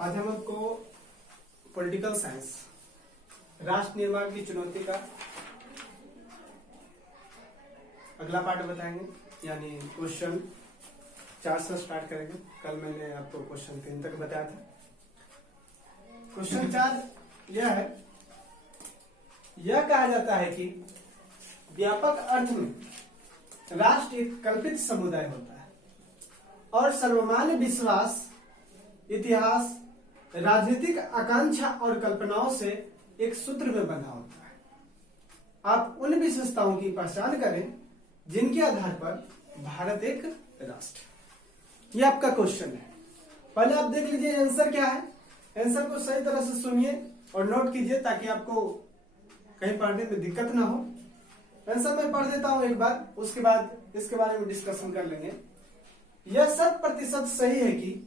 आज हम आपको पॉलिटिकल साइंस राष्ट्र निर्माण की चुनौती का अगला पार्ट बताएंगे, यानी क्वेश्चन 4 से स्टार्ट करेंगे। कल मैंने आपको क्वेश्चन 3 तक बताया था। क्वेश्चन 4 यह है, यह कहा जाता है कि व्यापक अर्थ में राष्ट्र एक कल्पित समुदाय होता है और सर्वमान्य विश्वास, इतिहास, राजनीतिक आकांक्षा और कल्पनाओं से एक सूत्र में बंधा होता है। आप उन विशेषताओं की पहचान करें जिनके आधार पर भारत एक राष्ट्र। यह आपका क्वेश्चन है। पहले आप देख लीजिए आंसर क्या है। आंसर को सही तरह से सुनिए और नोट कीजिए ताकि आपको कहीं पढ़ने में दिक्कत ना हो। आंसर मैं पढ़ देता हूं एक बार, उसके बाद इसके बारे में डिस्कशन कर लेंगे। यह 100% सही है कि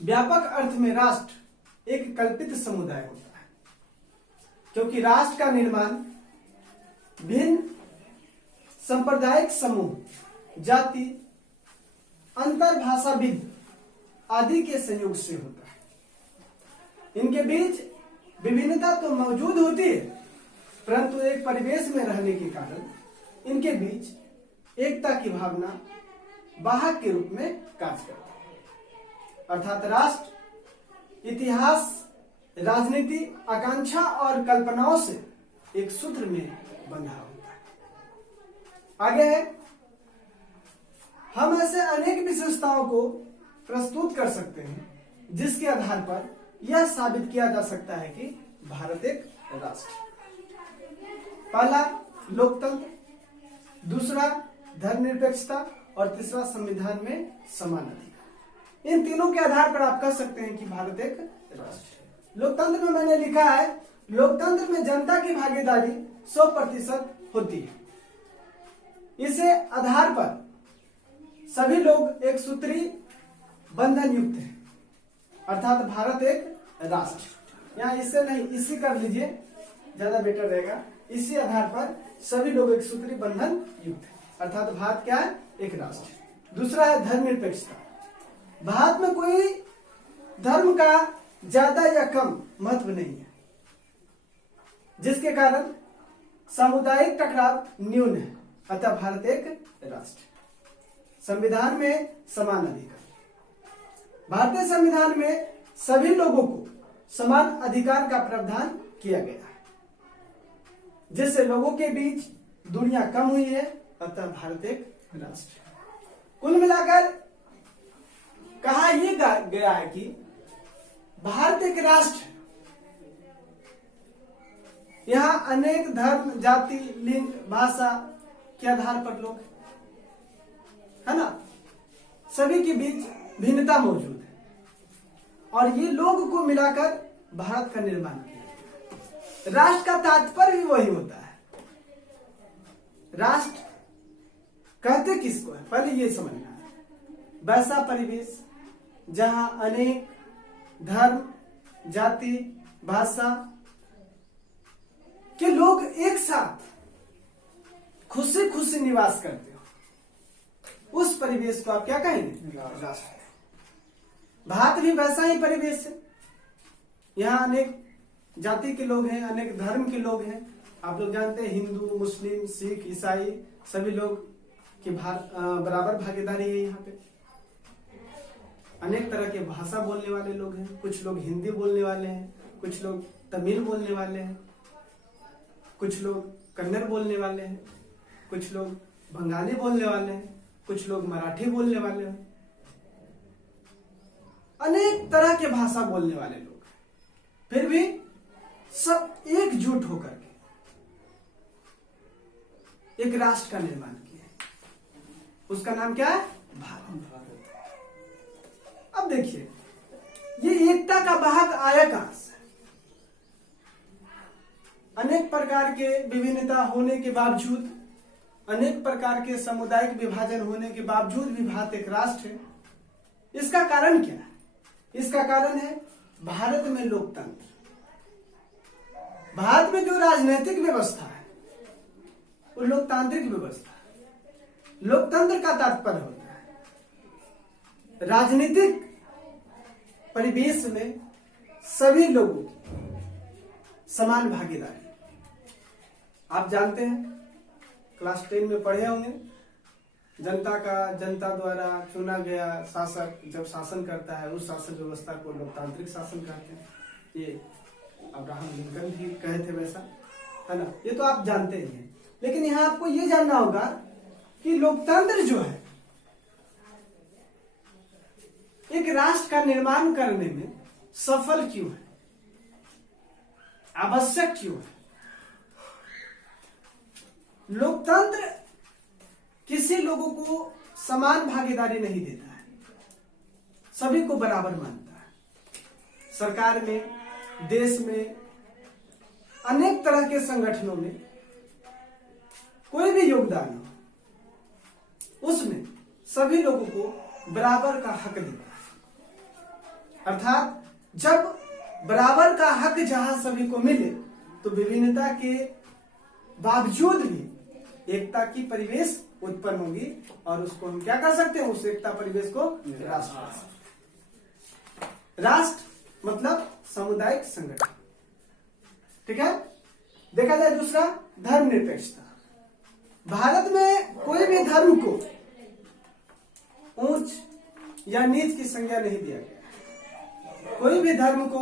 व्यापक अर्थ में राष्ट्र एक कल्पित समुदाय होता है, क्योंकि राष्ट्र का निर्माण भिन्न सांप्रदायिक समूह, जाति, अंतरभाषाविद आदि के संयोग से होता है। इनके बीच विभिन्नता तो मौजूद होती है, परंतु एक परिवेश में रहने के कारण इनके बीच एकता की भावना वाहक के रूप में कार्य करती है। अर्थात राष्ट्र इतिहास, राजनीति, आकांक्षा और कल्पनाओं से एक सूत्र में बंधा होता है। आगे है, हम ऐसे अनेक विशेषताओं को प्रस्तुत कर सकते हैं जिसके आधार पर यह साबित किया जा सकता है कि भारत एक राष्ट्र। पहला लोकतंत्र, दूसरा धर्मनिरपेक्षता और तीसरा संविधान में समान अधिकार। इन तीनों के आधार पर आप कह सकते हैं कि भारत एक राष्ट्र है। लोकतंत्र में मैंने लिखा है, लोकतंत्र में जनता की भागीदारी 100% होती है। इसे आधार पर सभी लोग एक सूत्री बंधन युक्त है, अर्थात भारत एक राष्ट्र। यहाँ इससे नहीं, इसी कर लीजिए, ज्यादा बेटर रहेगा। इसी आधार पर सभी लोग एक सूत्री बंधन युक्त है, अर्थात भारत क्या है, एक राष्ट्र। दूसरा है धर्मनिरपेक्षता। भारत में कोई धर्म का ज्यादा या कम महत्व नहीं है, जिसके कारण सामुदायिक टकराव न्यून है, अतः भारत एक राष्ट्र। संविधान में समान अधिकार। भारतीय संविधान में सभी लोगों को समान अधिकार का प्रावधान किया गया है, जिससे लोगों के बीच दूरियां कम हुई है, अतः भारत एक राष्ट्र। कुल मिलाकर कहा यह गया है कि भारत एक राष्ट्र है। यहां अनेक धर्म, जाति, लिंग, भाषा के आधार पर लोग है ना, सभी के बीच भिन्नता मौजूद है और ये लोग को मिलाकर भारत का निर्माण किया। राष्ट्र का तात्पर्य भी वही होता है। राष्ट्र कहते किसको है, पहले ये समझना है। वैसा परिवेश जहां अनेक धर्म, जाति, भाषा के लोग एक साथ खुशी खुशी निवास करते हो, उस परिवेश को आप क्या कहेंगे, राष्ट्र। भारत भी वैसा ही परिवेश है। यहाँ अनेक जाति के लोग हैं, अनेक धर्म के लोग हैं। आप लोग जानते हैं हिंदू, मुस्लिम, सिख, ईसाई सभी लोग की बराबर भागीदारी है। यहाँ पे अनेक तरह के भाषा बोलने वाले लोग हैं। कुछ लोग हिंदी बोलने वाले हैं, कुछ लोग तमिल बोलने वाले हैं, कुछ लोग कन्नड़ बोलने वाले हैं, कुछ लोग बंगाली बोलने वाले हैं, कुछ लोग मराठी बोलने वाले हैं। अनेक तरह के भाषा बोलने वाले लोग, फिर भी सब एकजुट होकर के एक राष्ट्र का निर्माण किया। उसका नाम क्या है, भारत। अब देखिए, ये एकता का वाहक आया कहां से? अनेक प्रकार के विभिन्नता होने के बावजूद, अनेक प्रकार के सामुदायिक विभाजन होने के बावजूद भी भारत एक राष्ट्र है। इसका कारण क्या है? इसका कारण है भारत में लोकतंत्र। भारत में जो राजनीतिक व्यवस्था है वो लोकतांत्रिक व्यवस्था है। लोकतंत्र का तात्पर्य होता है राजनीतिक परिवेश में सभी लोगों की समान भागीदारी। आप जानते हैं, क्लास 10 में पढ़े होंगे, जनता द्वारा चुना गया शासक जब शासन करता है उस शासन व्यवस्था को लोकतांत्रिक शासन कहते हैं। ये अब्राहम लिंकन भी कहे थे वैसा, है ना, ये तो आप जानते ही हैं। लेकिन यहाँ आपको ये जानना होगा कि लोकतंत्र जो है एक राष्ट्र का निर्माण करने में सफल क्यों है, आवश्यक क्यों है। लोकतंत्र किसी लोगों को समान भागीदारी नहीं देता है, सभी को बराबर मानता है। सरकार में, देश में, अनेक तरह के संगठनों में कोई भी योगदान हो, उसमें सभी लोगों को बराबर का हक देता है। अर्थात जब बराबर का हक जहां सभी को मिले तो विभिन्नता के बावजूद भी एकता की परिवेश उत्पन्न होगी और उसको हम क्या कर सकते हैं, उस एकता परिवेश को राष्ट्र। राष्ट्र मतलब सामुदायिक संगठन, ठीक है। देखा जाए दूसरा, धर्मनिरपेक्षता। भारत में कोई भी धर्म को ऊंच या नीच की संज्ञा नहीं दिया गया, कोई भी धर्म को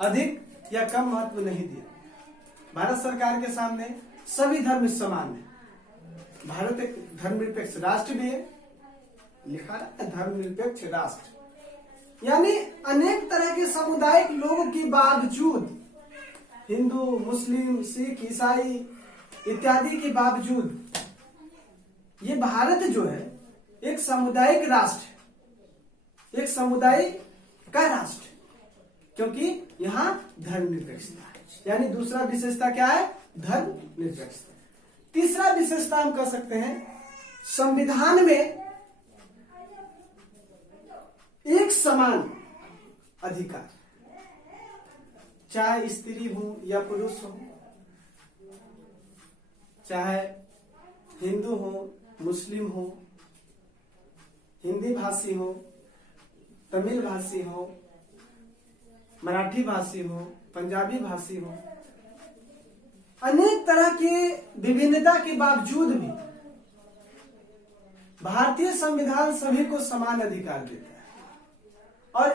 अधिक या कम महत्व नहीं दिया गया। भारत सरकार के सामने सभी धर्म समान है। भारत एक धर्मनिरपेक्ष राष्ट्र भी है, लिखा है धर्मनिरपेक्ष राष्ट्र, यानी अनेक तरह के सामुदायिक लोगों के बावजूद, हिंदू, मुस्लिम, सिख, ईसाई इत्यादि के बावजूद ये भारत जो है एक सामुदायिक राष्ट्र, एक समुदाय का राष्ट्र, क्योंकि यहाँ धर्मनिरपेक्षता है। यानी दूसरा विशेषता क्या है, धर्मनिरपेक्षता। तीसरा विशेषता हम कह सकते हैं, संविधान में एक समान अधिकार, चाहे स्त्री हो या पुरुष हो, चाहे हिंदू हो, मुस्लिम हो, हिंदी भाषी हो, तमिल भाषी हो, मराठी भाषी हो, पंजाबी भाषी हो, अनेक तरह के विभिन्नता के बावजूद भी भारतीय संविधान सभी को समान अधिकार देता है और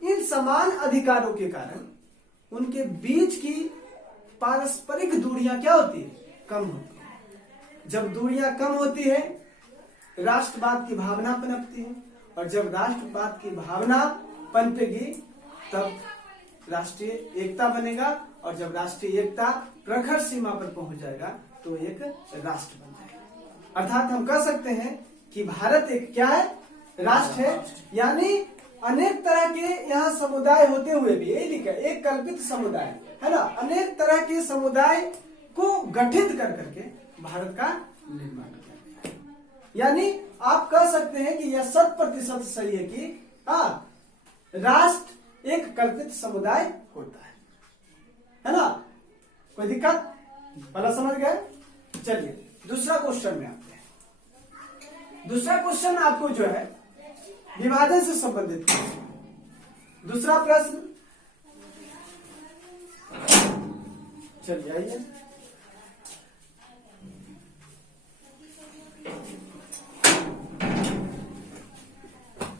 इन समान अधिकारों के कारण उनके बीच की पारस्परिक दूरियां क्या होती है, कम होती है। जब दूरियां कम होती है राष्ट्रवाद की भावना पनपती है और जब राष्ट्रवाद की भावना पनपेगी तब राष्ट्रीय एकता बनेगा और जब राष्ट्रीय एकता प्रखर सीमा पर पहुंच जाएगा तो एक राष्ट्र बन जाएगा। अर्थात हम कह सकते हैं कि भारत एक क्या है, राष्ट्र है। यानी अनेक तरह के यहाँ समुदाय होते हुए भी, यही लिखा है, एक कल्पित समुदाय है ना, अनेक तरह के समुदाय को गठित कर करके भारत का निर्माण किया गया है। यानी आप कह सकते हैं कि यह 100% सही है कि हाँ, राष्ट्र एक कल्पित समुदाय होता है ना। कोई दिक्कत, पहला समझ गए। चलिए दूसरा क्वेश्चन में आते हैं। दूसरा क्वेश्चन आपको जो है विभाजन से संबंधित है। दूसरा प्रश्न, चलिए आइए,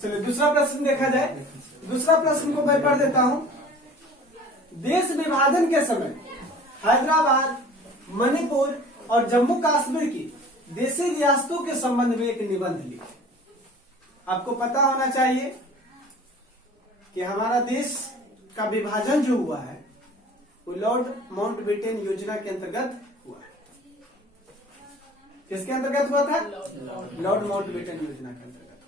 चलिए दूसरा प्रश्न देखा जाए। दूसरा प्रश्न को मैं पढ़ देता हूं। देश विभाजन के समय हैदराबाद, मणिपुर और जम्मू कश्मीर की देशी रियासतों के संबंध में एक निबंध लिखे। आपको पता होना चाहिए कि हमारा देश का विभाजन जो हुआ है वो लॉर्ड माउंटबेटन योजना के अंतर्गत हुआ है। किसके अंतर्गत हुआ था? लॉर्ड माउंटबेटन योजना के अंतर्गत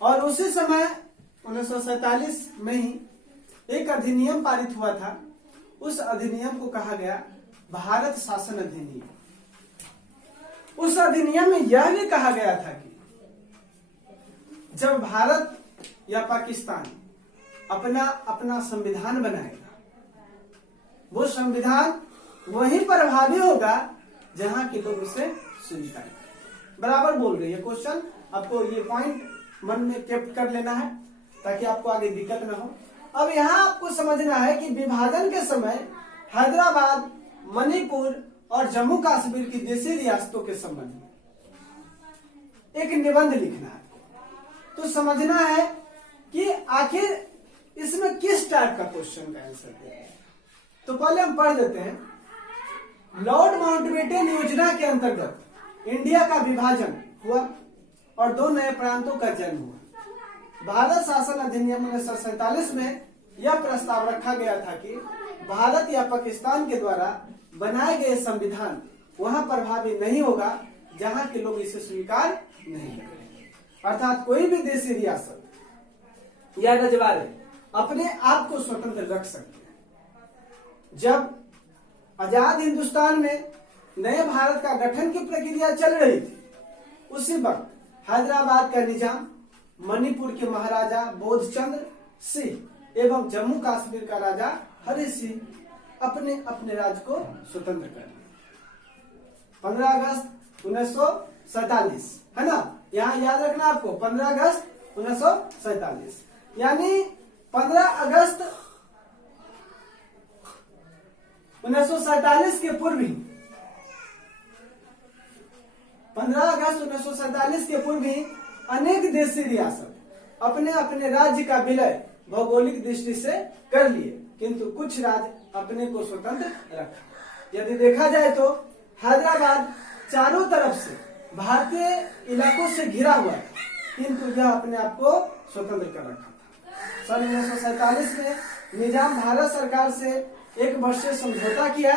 हुआ। और उसी समय 1947 में ही एक अधिनियम पारित हुआ था। उस अधिनियम को कहा गया भारत शासन अधिनियम। उस अधिनियम में यह भी कहा गया था कि जब भारत या पाकिस्तान अपना अपना संविधान बनाएगा, वो संविधान वहीं प्रभावी होगा जहां के लोग उसे स्वीकार करें। बराबर बोल रहे हैं। क्वेश्चन आपको ये पॉइंट मन में कैप्ट कर लेना है ताकि आपको आगे दिक्कत ना हो। अब यहाँ आपको समझना है कि विभाजन के समय हैदराबाद, मणिपुर और जम्मू कश्मीर की देशी रियासतों के संबंध में एक निबंध लिखना है। तो समझना है कि आखिर इसमें किस टाइप का क्वेश्चन का आंसर देना है। तो पहले हम पढ़ लेते हैं। लॉर्ड माउंटबेटन योजना के अंतर्गत इंडिया का विभाजन हुआ और 2 नए प्रांतों का जन्म हुआ। भारत शासन अधिनियम 1947 में यह प्रस्ताव रखा गया था कि भारत या पाकिस्तान के द्वारा बनाए गए संविधान वहां प्रभावी नहीं होगा जहां के लोग इसे स्वीकार नहीं करेंगे। अर्थात कोई भी देशी रियासत या रजवाड़े अपने आप को स्वतंत्र रख सकते हैं। जब आजाद हिंदुस्तान में नए भारत का गठन की प्रक्रिया चल रही थी, उसी वक्त हैदराबाद का निजाम, मणिपुर के महाराजा बोधचंद्र सिंह एवं जम्मू कश्मीर का राजा हरि सिंह अपने अपने राज्य को स्वतंत्र कर लिया। 15 अगस्त 1947 है ना, यहाँ याद रखना आपको 15 अगस्त 1947 यानी 15 अगस्त 1947 के पूर्व ही 15 अगस्त 1947 के पूर्व ही अनेक देशी रियासत अपने अपने राज्य का विलय भौगोलिक दृष्टि से कर लिए, किंतु कुछ राज्य अपने को स्वतंत्र रखा। यदि देखा जाए तो हैदराबाद चारों तरफ से भारतीय इलाकों से घिरा हुआ है, किंतु यह अपने आप को स्वतंत्र कर रखा था। सन 1947 में निजाम भारत सरकार से एक वर्षीय समझौता किया।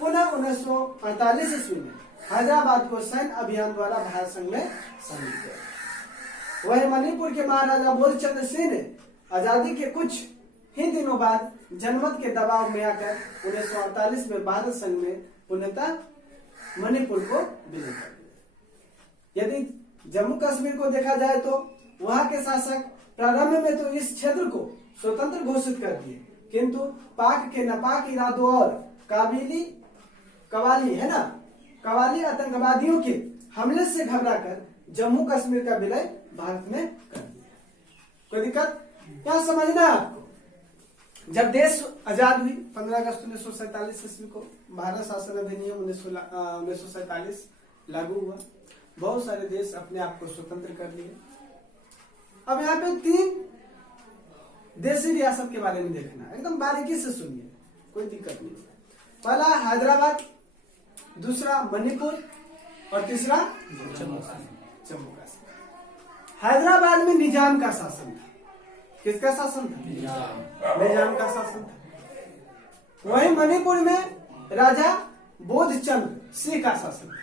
पुनः 1948 ईस्वी में हैदराबाद को सैन्य अभियान द्वारा भारत संघ में शामिल किया। वही मणिपुर के महाराजा बोधचंद्र सिंह ने आजादी के कुछ ही दिनों बाद जनमत के दबाव में आकर 1948 में भारत संघ में पूर्णतः मणिपुर को विलय कर दिया। यदि जम्मू कश्मीर को देखा जाए तो वहां के शासक प्रारंभ में तो इस क्षेत्र को स्वतंत्र घोषित कर दिए, किंतु पाक के नापाक इरादों और कवाली आतंकवादियों के हमले से घबराकर जम्मू कश्मीर का विलय भारत में कर दिया। कोई दिक्कत क्या समझना है आपको। जब देश आजाद हुई 15 अगस्त 1947 ईस्वी को भारत शासन अधिनियम 1947 लागू हुआ। बहुत सारे देश अपने आप को स्वतंत्र कर लिए। अब यहाँ पे 3 देशी रियासत के बारे में देखना, एकदम बारीकी से सुनिए, कोई दिक्कत नहीं। पहला हैदराबाद, दूसरा मणिपुर और तीसरा जम्मू कश्मीर। हैदराबाद में निजाम का शासन था। किसका शासन था? निजाम का शासन था। वहीं मणिपुर में राजा बोधचंद्र सिंह का शासन था।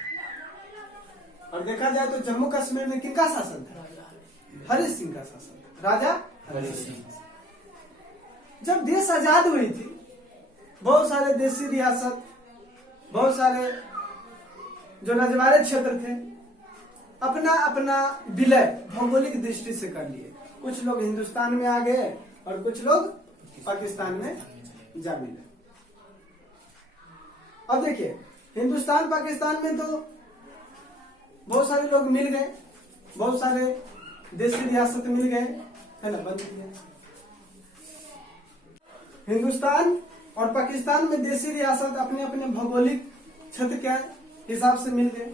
और देखा जाए तो जम्मू कश्मीर में किसका शासन था? हरि सिंह का शासन था। राजा हरि सिंह। जब देश आजाद हुई थी, बहुत सारे देशी रियासत, बहुत सारे जो रजवाड़े क्षेत्र थे, अपना अपना विलय भौगोलिक दृष्टि से कर लिए। कुछ लोग हिंदुस्तान में आ गए और कुछ लोग पाकिस्तान में जा मिले। अब देखिए, हिंदुस्तान पाकिस्तान में तो बहुत सारे लोग मिल गए, बहुत सारे देशी रियासत मिल गए, है ना, बन गए। हिंदुस्तान और पाकिस्तान में देशी रियासत अपने अपने भौगोलिक क्षेत्र के हिसाब से मिल गए।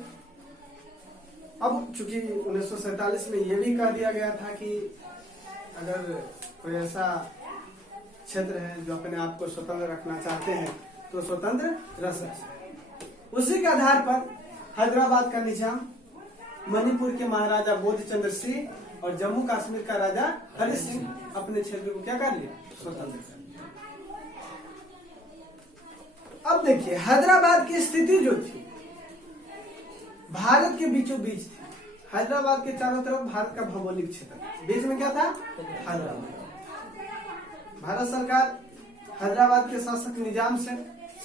अब चूंकि 1947 में यह भी कह दिया गया था कि अगर कोई ऐसा क्षेत्र है जो अपने आप को स्वतंत्र रखना चाहते हैं तो स्वतंत्र रह सकते हैं। उसी के आधार पर हैदराबाद का निजाम, मणिपुर के महाराजा बोधचंद्र सिंह और जम्मू कश्मीर का राजा हरि सिंह अपने क्षेत्र को क्या कर लिया? स्वतंत्र कर लिया। अब देखिए, हैदराबाद की स्थिति जो थी भारत के बीचों बीच थी। हैदराबाद के चारों तरफ भारत का भौगोलिक क्षेत्र, बीच में क्या था? हैदराबाद। भारत सरकार हैदराबाद के शासक निजाम से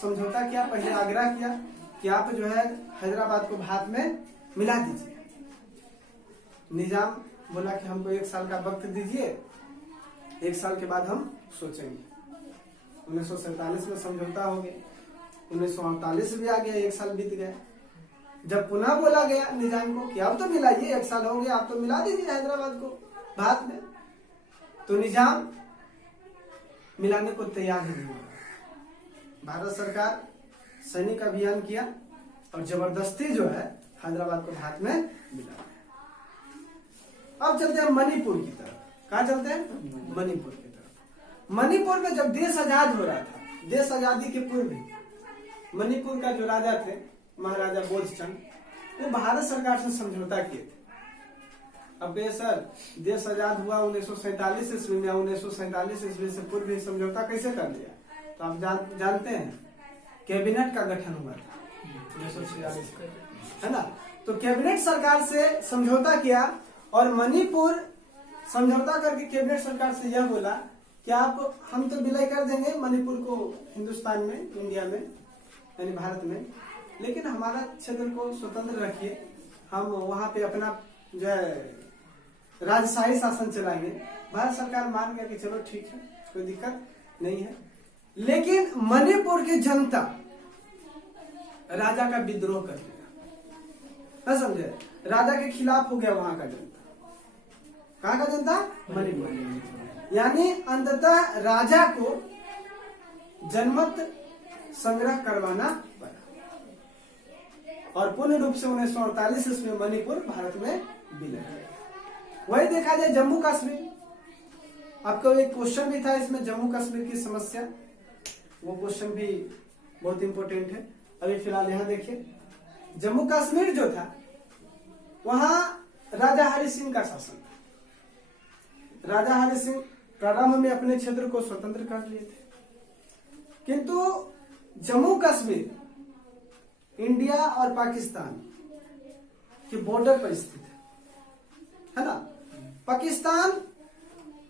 समझौता किया, पहले आग्रह किया कि आप जो है हैदराबाद को भारत में मिला दीजिए। निजाम बोला कि हमको 1 साल का वक्त दीजिए, 1 साल के बाद हम सोचेंगे। 1947 में समझौता हो गया, 1948 भी आ गया, 1 साल बीत गया। जब पुनः बोला गया निजाम को कि अब तो मिलाइए, 1 साल हो गया, आप तो मिला दीजिए हैदराबाद को, भारत में, तो निजाम मिलाने को तैयार ही नहीं हुआ। भारत सरकार सैनिक अभियान किया और जबरदस्ती जो है हैदराबाद को भारत में मिला। अब चलते हैं मणिपुर की तरफ। कहाँ चलते हैं? मणिपुर की तरफ। मणिपुर में जब देश आजाद हो रहा था, देश आजादी के पूर्व मणिपुर का जो राजा थे महाराजा बोधचंद, वो भारत सरकार से समझौता किए थे। अब ये सर देश आजाद हुआ 1947 ईस्वी में, 1947 ईस्वी से पूर्व ही समझौता कैसे कर लिया? तो आप जानते हैं कैबिनेट का गठन हुआ था 1946 है ना। तो कैबिनेट सरकार से समझौता किया और मणिपुर समझौता करके कैबिनेट सरकार से यह बोला कि आप हम तो विलय कर देंगे मणिपुर को हिंदुस्तान में, इंडिया में यानी भारत में, लेकिन हमारा क्षेत्र को स्वतंत्र रखिए, हम वहां पे अपना जो है राजशाही शासन चलाएंगे। भारत सरकार मान गया कि चलो ठीक है, कोई दिक्कत नहीं है। लेकिन मणिपुर की जनता राजा का विद्रोह कर दिया, समझे? राजा के खिलाफ हो गया वहां का जनता। कहाँ का जनता? मणिपुर। यानी अंततः राजा को जनमत संग्रह करवाना पड़ा और पूर्ण रूप से 1948 ईस्वी में मणिपुर भारत में विलय। वही देखा जाए जम्मू कश्मीर, आपका एक क्वेश्चन भी था इसमें जम्मू कश्मीर की समस्या, वो क्वेश्चन भी बहुत इंपॉर्टेंट है। अभी फिलहाल यहाँ देखिए, जम्मू कश्मीर जो था वहां राजा हरि सिंह का शासन था। राजा हरि सिंह प्रारंभ में अपने क्षेत्र को स्वतंत्र कर लिए थे, किंतु जम्मू कश्मीर इंडिया और पाकिस्तान के बॉर्डर पर स्थित है ना। पाकिस्तान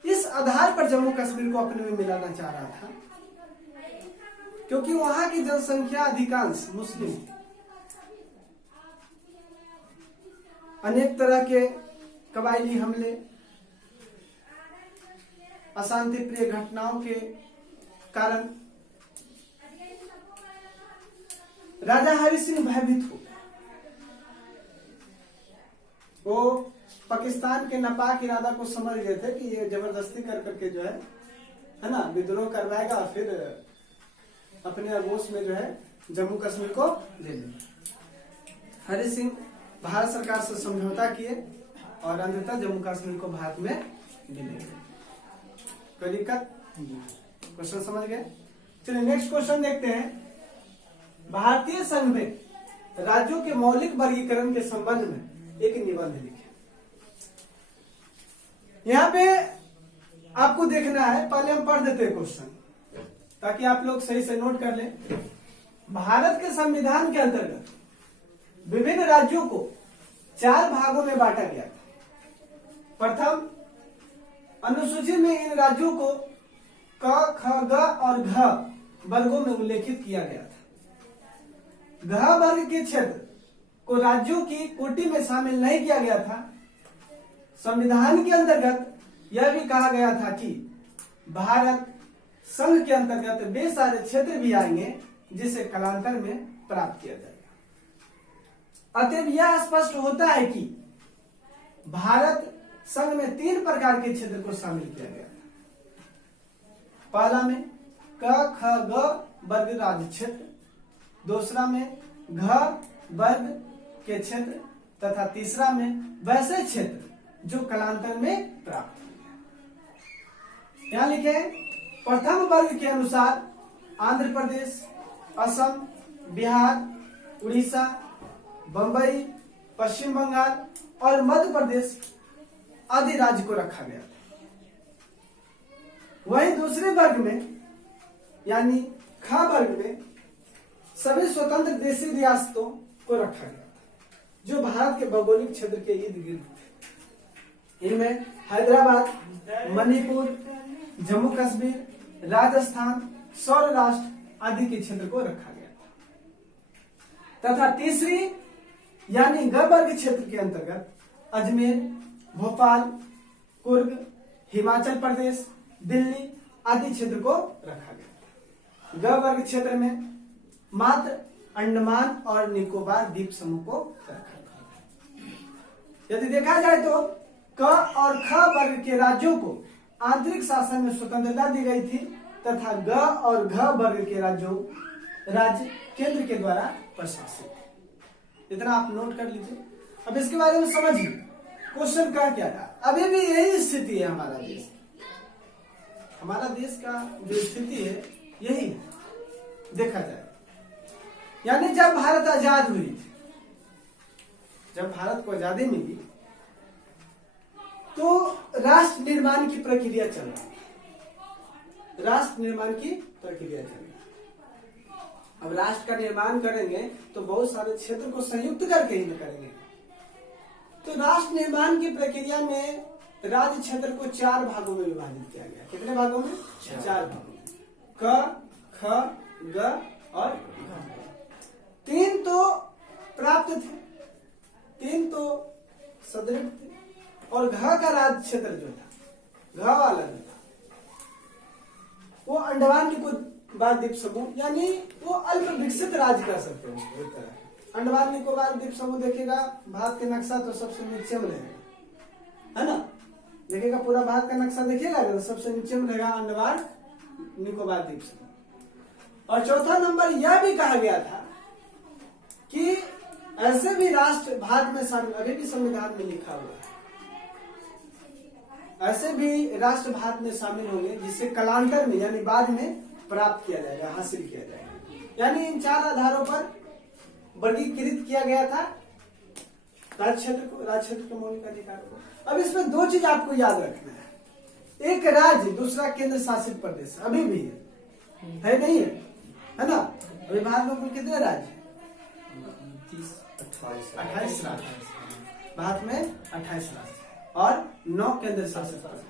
इस आधार पर जम्मू कश्मीर को अपने में मिलाना चाह रहा था क्योंकि वहां की जनसंख्या अधिकांश मुस्लिम थी। अनेक तरह के कबायली हमले, अशांति प्रिय घटनाओं के कारण राजा हरि सिंह भयभीत हो गए। वो पाकिस्तान के नापाक इरादा को समझ गए थे कि ये जबरदस्ती कर करके जो है ना विद्रोह करवाएगा, फिर अपने आगोश में जो है जम्मू कश्मीर को ले लेगा। हरि सिंह भारत सरकार से समझौता किए और अंततः जम्मू कश्मीर को भारत में ले गए। कोई दिक्कत? क्वेश्चन समझ गए? चलिए नेक्स्ट क्वेश्चन देखते हैं। भारतीय संघ में राज्यों के मौलिक वर्गीकरण के संबंध में एक निबंध लिखे। यहाँ पे आपको देखना है, पहले हम पढ़ देते हैं क्वेश्चन ताकि आप लोग सही से नोट कर लें। भारत के संविधान के अंतर्गत विभिन्न राज्यों को 4 भागों में बांटा गया था। प्रथम अनुसूची में इन राज्यों को क, ख, ग और घ वर्गों में उल्लेखित किया गया था। घ वर्ग के क्षेत्र को राज्यों की कोटि में शामिल नहीं किया गया था। संविधान के अंतर्गत यह भी कहा गया था कि भारत संघ के अंतर्गत वे सारे क्षेत्र भी आएंगे जिसे कालांतर में प्राप्त किया जाएगा। अतएव यह स्पष्ट होता है कि भारत संघ में 3 प्रकार के क्षेत्र को शामिल किया गया था। पहला में क, ख, ग वर्ग राज्य क्षेत्र, दूसरा में घ वर्ग के क्षेत्र तथा तीसरा में वैसे क्षेत्र जो कालांतर में प्राप्त हुए। यहां लिखे प्रथम वर्ग के अनुसार आंध्र प्रदेश, असम, बिहार, उड़ीसा, बंबई, पश्चिम बंगाल और मध्य प्रदेश आदि राज्य को रखा गया था। वहीं दूसरे वर्ग में यानी ख वर्ग में सभी स्वतंत्र देशी रियासतों को रखा गया था जो भारत के भौगोलिक क्षेत्र के इर्द गिर्द थे। इनमें हैदराबाद, मणिपुर, जम्मू कश्मीर, राजस्थान, सौराष्ट्र आदि के क्षेत्र को रखा गया था तथा तीसरी यानी ग वर्ग क्षेत्र के अंतर्गत अजमेर, भोपाल, कुर्ग, हिमाचल प्रदेश, दिल्ली आदि क्षेत्र को रखा गया। ग वर्ग क्षेत्र में मात्र अंडमान और निकोबार द्वीप समूह को रखा गया। यदि देखा जाए तो क और ख वर्ग के राज्यों को आंतरिक शासन में स्वतंत्रता दी गई थी तथा ग और घ वर्ग के राज्य केंद्र के द्वारा प्रशासित। इतना आप नोट कर लीजिए। अब इसके बारे में समझिए क्वेश्चन का क्या था। अभी भी यही स्थिति है हमारा देश, हमारा देश का जो स्थिति है यही देखा जाए। यानी जब भारत आजाद हुई थी, जब भारत को आजादी मिली तो राष्ट्र निर्माण की प्रक्रिया चल रही, राष्ट्र निर्माण की प्रक्रिया चल रही। अब राष्ट्र का निर्माण करेंगे तो बहुत सारे क्षेत्र को संयुक्त करके ही करेंगे। तो राष्ट्र निर्माण की प्रक्रिया में राज्य क्षेत्र को 4 भागों में विभाजित किया गया। कितने भागों में? 4 भागों में। क, ख, ग और घ। 3 तो प्राप्त थे, 3 तो सदृढ़ थे और घ का राज्य क्षेत्र जो था, घ वाला जो था, वो अंडमान निकोबार द्वीप समूह, यानी वो अल्प विकसित राज्य कर सकते हैं एक तरह। अंडमान निकोबार द्वीप समूह देखेगा भारत के नक्शा तो सबसे नीचे में रहेगा, है ना? देखिएगा पूरा भारत का नक्शा देखिएगा तो सबसे नीचे में रहेगा अंडमान निकोबार द्वीप समूह। और चौथा नंबर यह भी कहा गया था कि ऐसे भी राष्ट्र भारत में शामिल, अभी भी संविधान में लिखा हुआ है, ऐसे भी राष्ट्र भारत में शामिल होंगे जिससे कालांतर में यानी बाद में प्राप्त किया जाएगा, हासिल किया जाएगा। यानी इन 4 आधारों पर वर्गीकृत किया गया था राज्य क्षेत्र को, राज्य क्षेत्र के मौलिक अधिकार को। अब इसमें 2 चीज आपको याद रखना है, एक राज्य, दूसरा केंद्र शासित प्रदेश। अभी भी है नहीं है ना? अभी भारत में कुल कितने राज्य? 28 राज्य भारत में, 28 राज्य और 9 केंद्र शासित प्रदेश।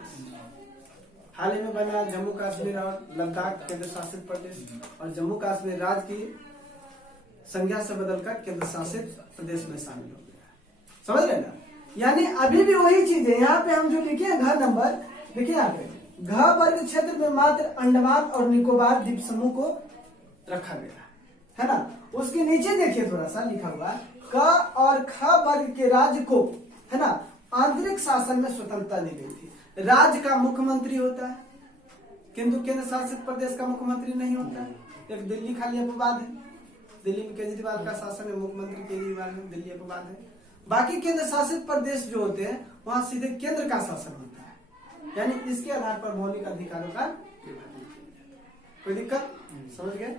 हाल ही में बना जम्मू कश्मीर और लद्दाख केंद्र शासित प्रदेश, और जम्मू कश्मीर राज्य की संज्ञा से बदलकर केंद्र शासित प्रदेश में शामिल हो गया। समझ रहे ना? यानी अभी भी वही चीज है। यहाँ पे हम जो लिखे हैं घ नंबर, देखिए यहाँ पे घ वर्ग क्षेत्र में मात्र अंडमान और निकोबार द्वीप समूह को रखा गया है ना? उसके नीचे देखिए थोड़ा सा लिखा हुआ क और ख वर्ग के राज्य को, है ना, आंतरिक शासन में स्वतंत्रता दी गई थी। राज्य का मुख्यमंत्री होता है किंतु केंद्र शासित प्रदेश का मुख्यमंत्री नहीं होता है। एक दिल्ली खाली अपवाद है, दिल्ली में केजरीवाल का शासन है, मुख्यमंत्री केजरीवाल है, दिल्ली अपवाद है। बाकी केंद्र शासित प्रदेश जो होते हैं वहां सीधे केंद्र का शासन होता है। यानी इसके आधार पर मौलिक अधिकारों का विभाजन किया जाता है। कोई दिक्कत? समझ गए?